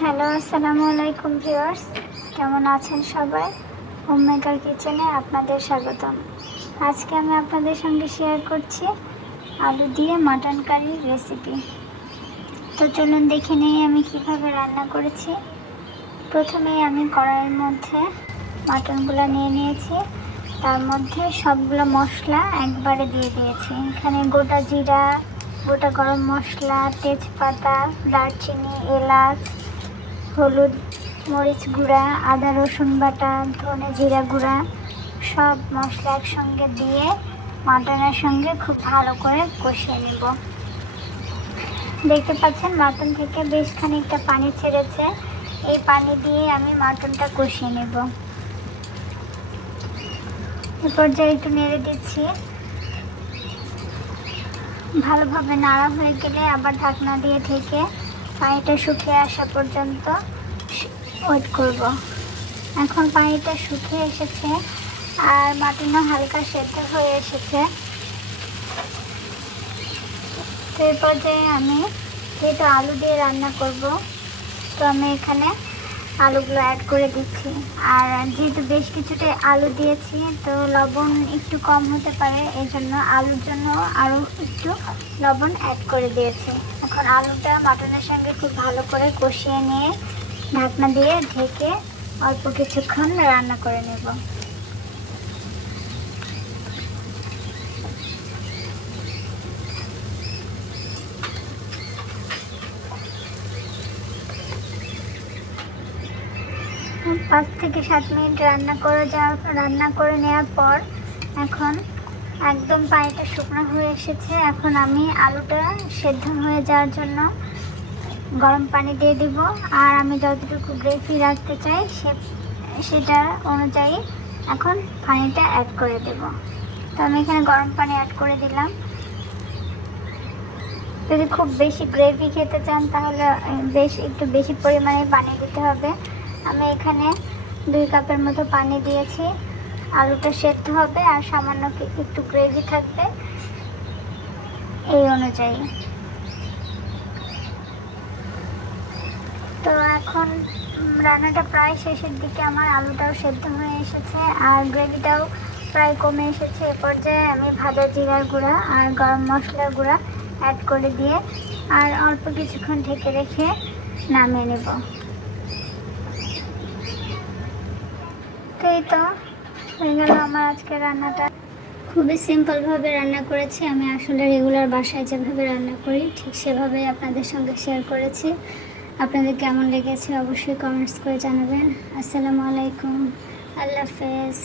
Hello, আসসালামু আলাইকুম viewers. কেমন আছেন সবাই? হোমমেকার কিচেনে আপনাদের স্বাগতম। আজকে আমি আপনাদের সঙ্গে শেয়ার করছি আলু দিয়ে মাটন কারির রেসিপি। তো চলুন দেখে নিই আমি কিভাবে রান্না করেছি। প্রথমেই আমি কড়াইয়ের মধ্যে মাটনগুলো নিয়ে নিয়েছি। তার মধ্যে সবগুলো মশলা একবারে দিয়ে দিয়েছি। এখানে গোটা জিরা, গোটা গরম মশলা, তেজপাতা, দারচিনি, এলাচ, হলুদ, মরিচ গুঁড়া, আদা রসুন বাটা, ধনে জিরা গুঁড়া সব মশলা একসঙ্গে দিয়ে মাটনের সঙ্গে খুব ভালো করে কষিয়ে নেব। দেখতে পাচ্ছেন মাটন থেকে বেশ খানিকটা পানি ছেড়েছে। এই পানি দিয়ে আমি মাটনটা কষিয়ে নেব। এ পর্যায়ে একটু নেড়ে দিচ্ছি। ভালোভাবে নাড়া হয়ে গেলে আবার ঢাকনা দিয়ে ঢেকে পানিটা শুকিয়ে আসা পর্যন্ত ওয়েট করব। এখন পানিটা শুকিয়ে এসেছে আর মাটনও হালকা সেদ্ধ হয়ে এসেছে। তো এই পর্যায়ে আমি যেহেতু আলু দিয়ে রান্না করব, তো আমি এখানে আলুগুলো অ্যাড করে দিচ্ছি। আর যেহেতু বেশ কিছুটা আলু দিয়েছি, তো লবণ একটু কম হতে পারে, এই জন্য আলুর জন্য আরও একটু লবণ অ্যাড করে দিয়েছি। এখন আলুটা মাটনের সঙ্গে খুব ভালো করে কষিয়ে নিয়ে ঢাকনা দিয়ে ঢেকে অল্প কিছুক্ষণ রান্না করে নেব। পাঁচ থেকে 7 মিনিট রান্না করে নেওয়ার পর এখন একদম পানিটা শুকনো হয়ে এসেছে। এখন আমি আলুটা সেদ্ধ হয়ে যাওয়ার জন্য গরম পানি দিয়ে দিব। আর আমি যতটুকু গ্রেভি রাখতে চাই সেটা অনুযায়ী এখন পানিটা অ্যাড করে দেব। তো আমি এখানে গরম পানি অ্যাড করে দিলাম। যদি খুব বেশি গ্রেভি খেতে চান তাহলে একটু বেশি পরিমাণে পানি দিতে হবে। আমি এখানে 2 কাপের মতো পানি দিয়েছি। আলুটা সেদ্ধ হবে আর সামান্য একটু গ্রেভি থাকবে এই অনুযায়ী। তো এখন রান্নাটা প্রায় শেষের দিকে, আমার আলুটাও সেদ্ধ হয়ে এসেছে আর গ্রেভিটাও প্রায় কমে এসেছে। এ পর্যায়ে আমি ভাজা জিরার গুঁড়া আর গরম মশলার গুঁড়া অ্যাড করে দিয়ে আর অল্প কিছুক্ষণ ঢেকে রেখে নামিয়ে নেব। তো এই তো হয়ে গেল আমার আজকের রান্নাটা। খুবই সিম্পলভাবে রান্না করেছি। আমি আসলে রেগুলার বাসায় যেভাবে রান্না করি ঠিক সেভাবেই আপনাদের সঙ্গে শেয়ার করেছি। আপনাদের কেমন লেগেছে অবশ্যই কমেন্টস করে জানাবেন। আসসালামু আলাইকুম, আল্লাহ হাফেজ।